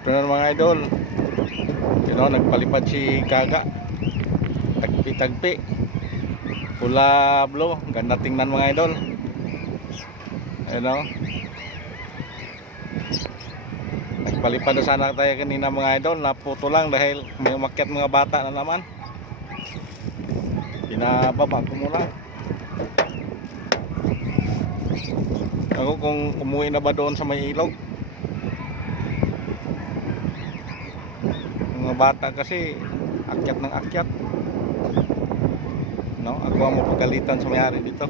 afternoon mga idol. Nagpalipad si Gaga. Tagpi-tagpi. Pula blue. Ganda tingnan mga idol. Nagpalipad na sana tayo kanina mga idol. Naputo lang dahil may umakyat mga bata na naman. Pinababa ko muna. Ako kung umuwi na ba doon sa may ilog. Mga bata kasi akyat ng akyat. Ako ang mapagalitan sa may-ari dito.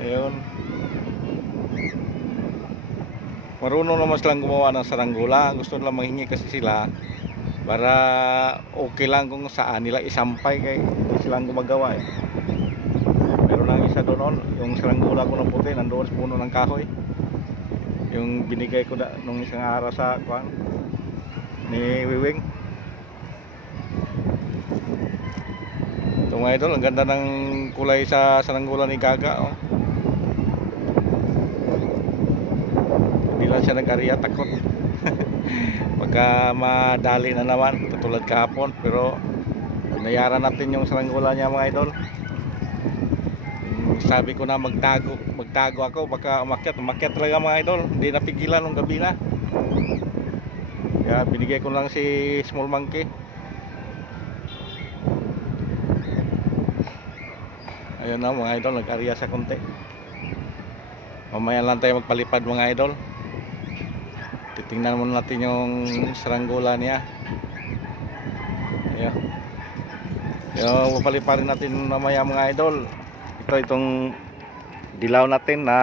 Ayun. Marunong naman silang gumawa ng saranggula. Gusto nila manghingi kasi sila para okay lang kung saan nila isampay, kay hindi silang gumagawa eh. Meron lang isa doon, yung saranggula ko ng puti nandoon sa puno ng kahoy, yung binigay ko nung isang araw sa ni Wiwing. Ito mga idol, ang ganda ng kulay sa saranggula ni Gaga oh. Hindi lang siya nag-ariya, takot pagka madali na naman katulad kahapon, pero binayaran natin yung saranggula niya mga idol. Sabi ko na magtago ako, baka umakyat talaga mga idol. Hindi napigilan nung gabi na, kaya binigay ko lang si small monkey. Ayun na mga idol, nag-ariya sa konti. Mamaya lang tayo magpalipad mga idol. Titingnan muna natin yung saranggula niya. Ayan. Yung papaliparin natin mamaya mga idol. Itong dilaw natin na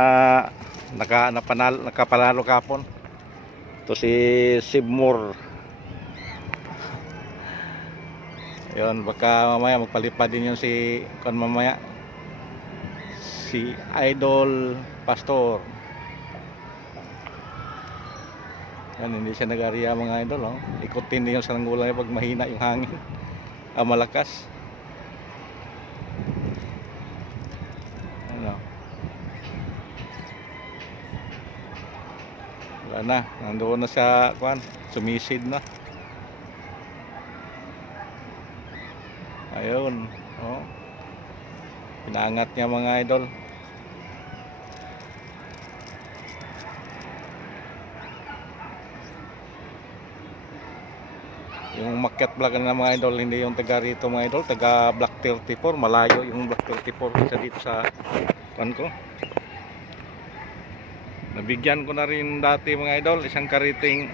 nakapanalo kapon. Ito si Sibmore. Yun, baka mamaya magpalipad din yung si Idol Pastor. Yan, hindi siya nag-ariya mga idol oh. Ikutin din yung saranggula niya pag mahina yung hangin. Malakas. Wala na, nandoon na sa sumisid na. Ayun oh. Pinaangat niya mga idol. Yung makyat vlog na mga idol, hindi yung taga rito mga idol, taga Block 34, malayo yung Block 34 isa dito sa ko. Nabigyan ko na rin dati mga idol isang kariting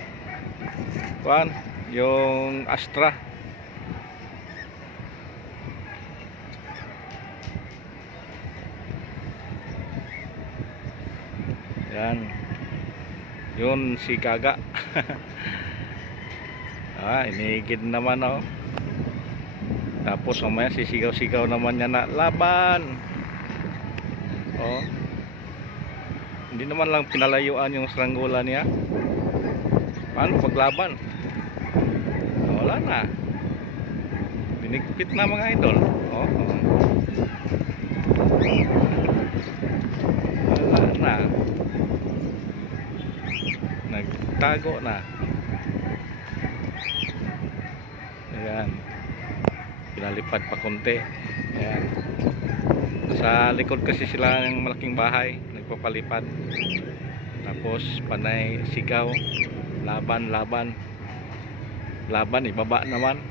yung Astra. Yan. Yun si Gaga. Inigid naman oh. Tapos mamaya sisigaw-sigaw naman niya na laban. Oh. Hindi naman lang pinalayuan yung saranggula niya. Paano paglaban? Wala na. Binigpit na mga idol. Oh. Wala na. Nagtago na. Ayan. Pinalipad pa konti. Ayan. Sa likod kasi sila ng malaking bahay, nagpapalipad. Tapos panay sigaw, laban, ibaba naman.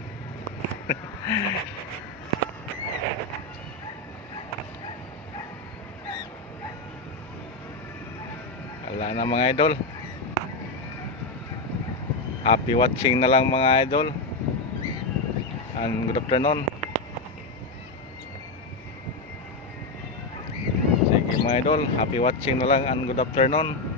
Wala na mga idol. Happy watching na lang mga idol. And good afternoon. Sige mga idol, happy watching na lang and good afternoon.